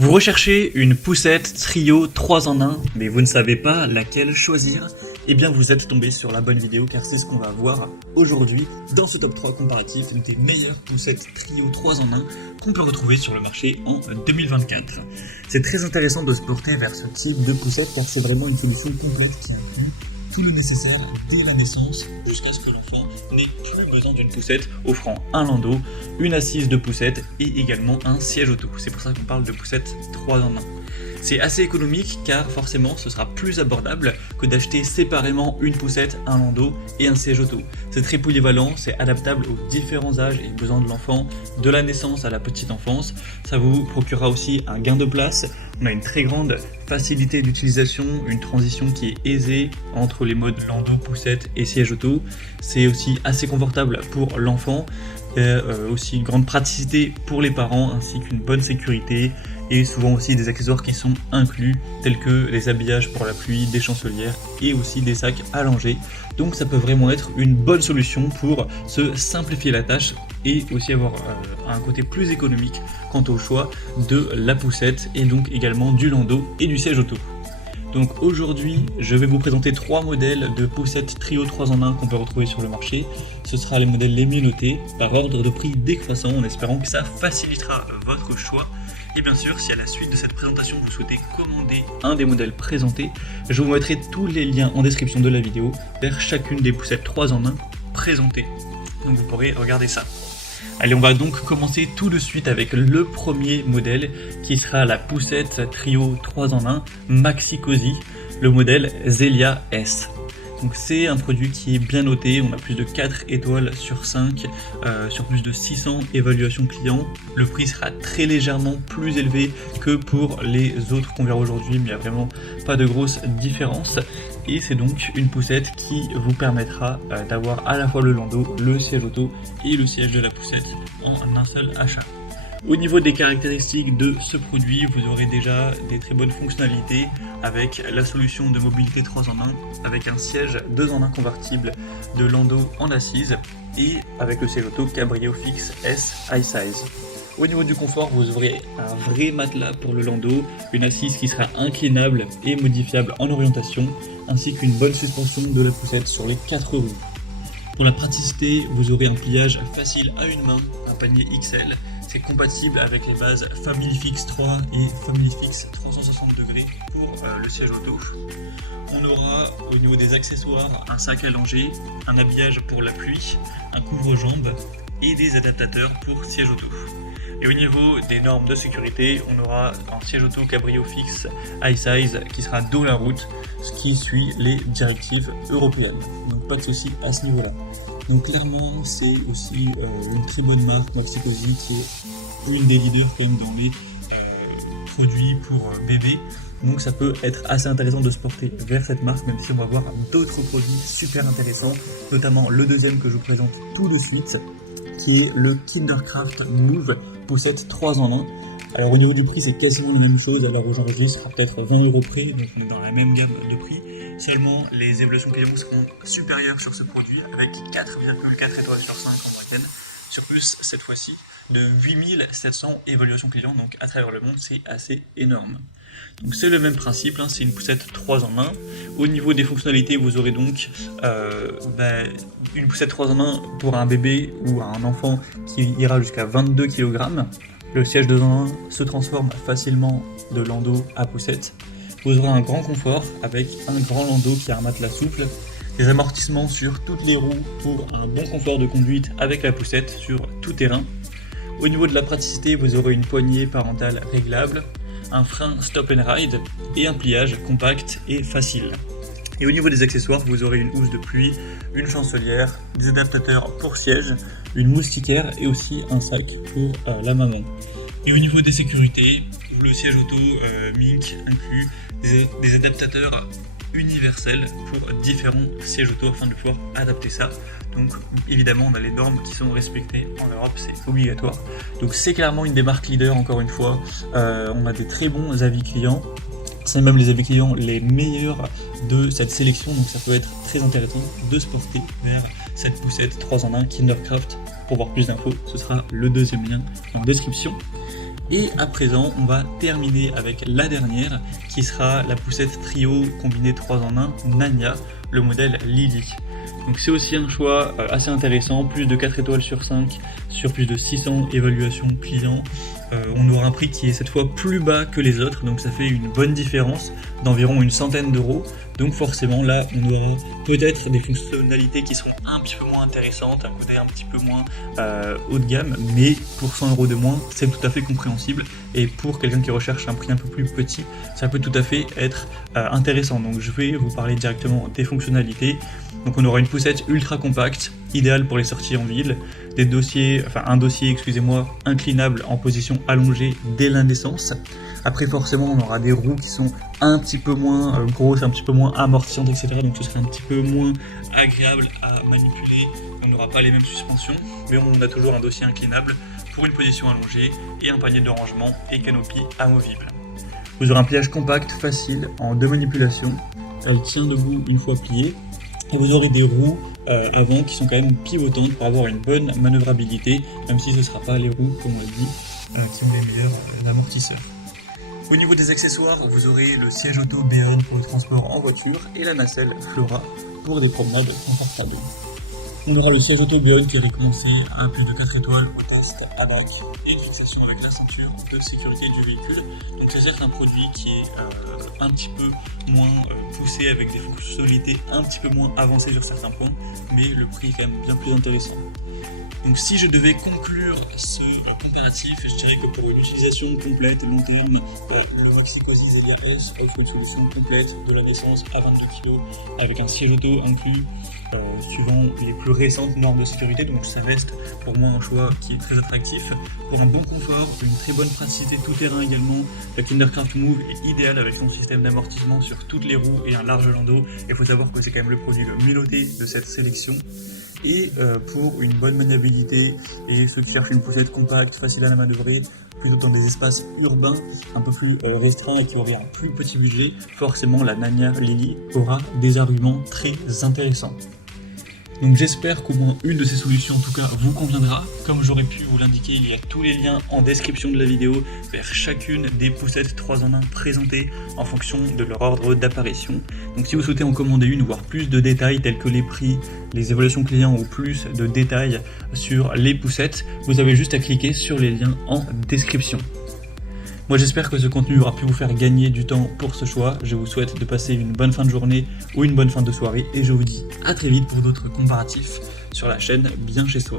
Vous recherchez une poussette trio 3 en 1, mais vous ne savez pas laquelle choisir? Eh bien vous êtes tombé sur la bonne vidéo car c'est ce qu'on va voir aujourd'hui dans ce top 3 comparatif des meilleures poussettes trio 3 en 1 qu'on peut retrouver sur le marché en 2024. C'est très intéressant de se porter vers ce type de poussette car c'est vraiment une solution complète qui inclut tout le nécessaire dès la naissance jusqu'à ce que l'enfant n'ait plus besoin d'une poussette, offrant un landau, une assise de poussette et également un siège auto. C'est pour ça qu'on parle de poussette 3 en 1. C'est assez économique car forcément ce sera plus abordable que d'acheter séparément une poussette, un landau et un siège auto. C'est très polyvalent, c'est adaptable aux différents âges et besoins de l'enfant, de la naissance à la petite enfance. Ça vous procurera aussi un gain de place. On a une très grande facilité d'utilisation, une transition qui est aisée entre les modes landau, poussette et siège auto. C'est aussi assez confortable pour l'enfant, aussi une grande praticité pour les parents ainsi qu'une bonne sécurité et souvent aussi des accessoires qui sont inclus tels que les habillages pour la pluie, des chancelières et aussi des sacs allongés. Donc ça peut vraiment être une bonne solution pour se simplifier la tâche et aussi avoir un côté plus économique quant au choix de la poussette et donc également du landau et du siège auto. Donc aujourd'hui, je vais vous présenter 3 modèles de poussettes trio 3 en 1 qu'on peut retrouver sur le marché. Ce sera les modèles les mieux notés par ordre de prix décroissant en espérant que ça facilitera votre choix. Et bien sûr, si à la suite de cette présentation vous souhaitez commander un des modèles présentés, je vous mettrai tous les liens en description de la vidéo vers chacune des poussettes 3 en 1 présentées. Donc vous pourrez regarder ça. Allez, on va donc commencer tout de suite avec le premier modèle qui sera la poussette trio 3 en 1 Maxi Cozy, le modèle Zelia S. Donc c'est un produit qui est bien noté, on a plus de 4 étoiles sur 5, sur plus de 600 évaluations clients. Le prix sera très légèrement plus élevé que pour les autres qu'on verra aujourd'hui, mais il n'y a vraiment pas de grosse différence. Et c'est donc une poussette qui vous permettra d'avoir à la fois le landau, le siège auto et le siège de la poussette en un seul achat. Au niveau des caractéristiques de ce produit, vous aurez déjà des très bonnes fonctionnalités avec la solution de mobilité 3 en 1, avec un siège 2 en 1 convertible de landau en assise et avec le siège auto Cabrio Fix S High Size. Au niveau du confort, vous aurez un vrai matelas pour le landau, une assise qui sera inclinable et modifiable en orientation, ainsi qu'une bonne suspension de la poussette sur les 4 roues. Pour la praticité, vous aurez un pliage facile à une main, un panier XL. C'est compatible avec les bases Family Fix 3 et Family Fix 360 degrés pour le siège auto. On aura au niveau des accessoires un sac allongé, un habillage pour la pluie, un couvre-jambes et des adaptateurs pour siège auto. Et au niveau des normes de sécurité, on aura un siège auto Cabrio Fix High Size qui sera dos la route, ce qui suit les directives européennes. Donc pas de souci à ce niveau-là. Donc clairement, c'est aussi une très bonne marque, Maxi Cozy, qui est une des leaders quand même dans les produits pour bébés. Donc ça peut être assez intéressant de se porter vers cette marque, même si on va voir d'autres produits super intéressants, notamment le deuxième que je vous présente tout de suite, qui est le Kindercraft Move poussette 3 en 1. Alors au niveau du prix, c'est quasiment la même chose, alors où j'enregistre à peut-être 20 € près, donc on est dans la même gamme de prix. Seulement, les évaluations clients seront supérieures sur ce produit, avec 4,4 étoiles sur 5 en moyenne, sur plus cette fois-ci de 8700 évaluations clients, donc à travers le monde, c'est assez énorme. Donc c'est le même principe, c'est une poussette 3 en 1. Au niveau des fonctionnalités, vous aurez donc une poussette 3 en 1 pour un bébé ou un enfant qui ira jusqu'à 22 kg. Le siège 2 en 1 se transforme facilement de landau à poussette. Vous aurez un grand confort avec un grand landau qui a un matelas souple, des amortissements sur toutes les roues pour un bon confort de conduite avec la poussette sur tout terrain. Au niveau de la praticité, vous aurez une poignée parentale réglable, un frein stop and ride et un pliage compact et facile. Et au niveau des accessoires, vous aurez une housse de pluie, une chancelière, des adaptateurs pour siège, une moustiquaire et aussi un sac pour la maman. Et au niveau des sécurités, le siège auto Mink inclut des adaptateurs universels pour différents sièges auto afin de pouvoir adapter ça. Donc évidemment on a les normes qui sont respectées en Europe, c'est obligatoire. Donc c'est clairement une des marques leaders encore une fois. On a des très bons avis clients. C'est même les avis clients les meilleurs de cette sélection, donc ça peut être très intéressant de se porter vers cette poussette 3 en 1 Kindercraft. Pour voir plus d'infos, ce sera le deuxième lien en description. Et à présent, on va terminer avec la dernière, qui sera la poussette trio combinée 3 en 1 Nania, le modèle Lily. Donc c'est aussi un choix assez intéressant, plus de 4 étoiles sur 5, sur plus de 600 évaluations clients. On aura un prix qui est cette fois plus bas que les autres, donc ça fait une bonne différence d'environ une centaine d'euros. Donc forcément là, on aura peut-être des fonctionnalités qui seront un petit peu moins intéressantes, un côté un petit peu moins haut de gamme, mais pour 100 euros de moins, c'est tout à fait compréhensible. Et pour quelqu'un qui recherche un prix un peu plus petit, ça peut tout à fait être intéressant. Donc je vais vous parler directement des fonctionnalités. Donc on aura une poussette ultra compacte, idéale pour les sorties en ville, un dossier inclinable en position allongée dès la naissance. Après forcément on aura des roues qui sont un petit peu moins grosses, un petit peu moins amortissantes, etc. Donc ce sera un petit peu moins agréable à manipuler, on n'aura pas les mêmes suspensions, mais on a toujours un dossier inclinable pour une position allongée et un panier de rangement et canopie amovible. Vous aurez un pliage compact, facile, en 2 manipulations, elle tient debout une fois pliée. Et vous aurez des roues avant qui sont quand même pivotantes pour avoir une bonne manœuvrabilité, même si ce ne sera pas les roues, comme on l'a dit, qui ont les meilleurs amortisseurs. Au niveau des accessoires, vous aurez le siège auto Béon pour le transport en voiture et la nacelle Flora pour des promenades confortables. On aura le siège auto Béon qui est récompensé à plus de 4 étoiles au test ANAC et une fixation avec la ceinture de sécurité du véhicule. Donc c'est certes un produit qui est un petit peu moins poussé avec des fonctionnalités un petit peu moins avancées sur certains points, mais le prix est quand même bien plus intéressant. Donc si je devais conclure ce comparatif, je dirais que pour une utilisation complète, long terme, le Maxi Quasi Zelia S offre une solution complète de la naissance à 22 kg avec un siège auto inclus suivant les plus récentes normes de sécurité, donc ça reste pour moi un choix qui est très attractif. Pour un bon confort, une très bonne praticité tout-terrain également, la Kindercraft Move est idéale avec son système d'amortissement sur toutes les roues et un large landau. Il faut savoir que c'est quand même le produit le mieux noté de cette sélection. Et pour une bonne maniabilité et ceux qui cherchent une poussette compacte, facile à la manœuvrer, plutôt dans des espaces urbains un peu plus restreints et qui auraient un plus petit budget, forcément la Nania Lily aura des arguments très intéressants. Donc j'espère qu'au moins une de ces solutions en tout cas vous conviendra. Comme j'aurais pu vous l'indiquer, il y a tous les liens en description de la vidéo vers chacune des poussettes 3 en 1 présentées en fonction de leur ordre d'apparition. Donc si vous souhaitez en commander une, voire plus de détails tels que les prix, les évaluations clients ou plus de détails sur les poussettes, vous avez juste à cliquer sur les liens en description. Moi j'espère que ce contenu aura pu vous faire gagner du temps pour ce choix. Je vous souhaite de passer une bonne fin de journée ou une bonne fin de soirée et je vous dis à très vite pour d'autres comparatifs sur la chaîne Bien Chez Soi.